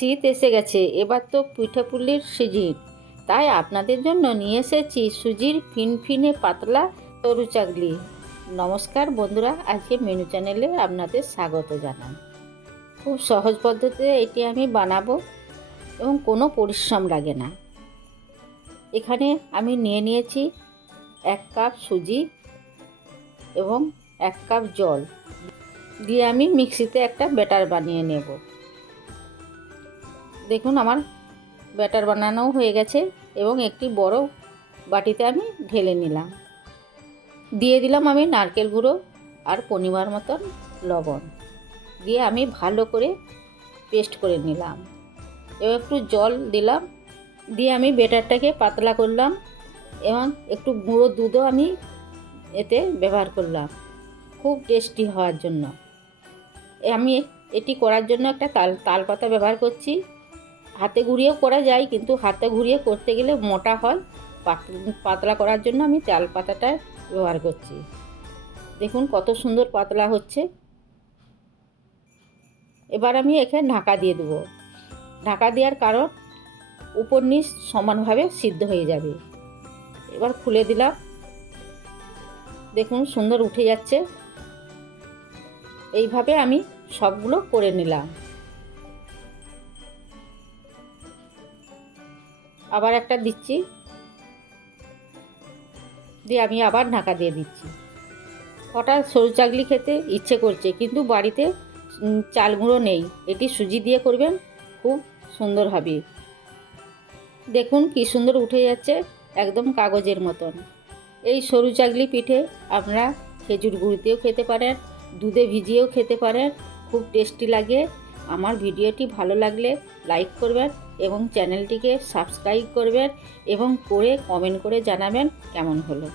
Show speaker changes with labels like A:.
A: শীত এসে গেছে, এবার তো পিঠাপুলির সিজিন তাই আপনাদের জন্য নিয়ে এসেছি সুজির ফিনফিনে পাতলা তরু চাগলি নমস্কার বন্ধুরা, আজকে মেনু চ্যানেলে আপনাদের স্বাগত জানাই। খুব সহজ পদ্ধতিতে এটি আমি বানাবো এবং কোনো পরিশ্রম লাগে না। এখানে আমি নিয়ে নিয়েছি এক কাপ সুজি এবং এক কাপ জল। দিয়ে আমি মিক্সিতে একটা ব্যাটার বানিয়ে নেব। দেখুন আমার ব্যাটার বানানোও হয়ে গেছে এবং একটি বড় বাটিতে আমি ঢেলে নিলাম। দিয়ে দিলাম আমি নারকেল গুঁড়ো আর পনিমার মতন লবণ। দিয়ে আমি ভালো করে পেস্ট করে নিলাম। এবার একটু জল দিলাম। দিয়ে আমি বেটারটাকে পাতলা করলাম এবং একটু গুঁড়ো দুধও আমি এতে ব্যবহার করলাম। খুব টেস্টি হওয়ার জন্য। আমি এটি করার জন্য একটা তাল তাল পাতা ব্যবহার করছি। হাতে ঘুরিয়েও করা যায়, কিন্তু হাতে ঘুরিয়ে করতে গেলে মোটা হয় পাতলা করার জন্য আমি তাল পাতাটা ব্যবহার করছি। দেখুন কত সুন্দর পাতলা হচ্ছে। এবার আমি এখানে ঢাকা দিয়ে দেবো। ঢাকা দেওয়ার কারণ উপর নিচ সমানভাবে সিদ্ধ হয়ে যাবে। এবার খুলে দিলাম। দেখুন সুন্দর উঠে যাচ্ছে। এইভাবে আমি সবগুলো করে নিলাম। আবার একটা দিচ্ছি। দিয়ে আমি আবার ঢাকা দিয়ে দিচ্ছি। হঠাৎ সরু চাগলি খেতে ইচ্ছে করছে, কিন্তু বাড়িতে চাল গুঁড়ো নেই। এটি সুজি দিয়ে করবেন, খুব সুন্দর হবে। দেখুন কি সুন্দর উঠে যাচ্ছে একদম কাগজের মতন। এই সরু চাগলি পিঠে আপনারা খেজুর গুঁড়িতেও খেতে পারেন, দুধে ভিজিয়েও খেতে পারেন, খুব টেস্টি লাগে। আমার ভিডিওটি ভালো লাগলে লাইক করবেন এবং চ্যানেলটিকে সাবস্ক্রাইব করবেন এবং করে কমেন্ট করে জানাবেন কেমন হলো।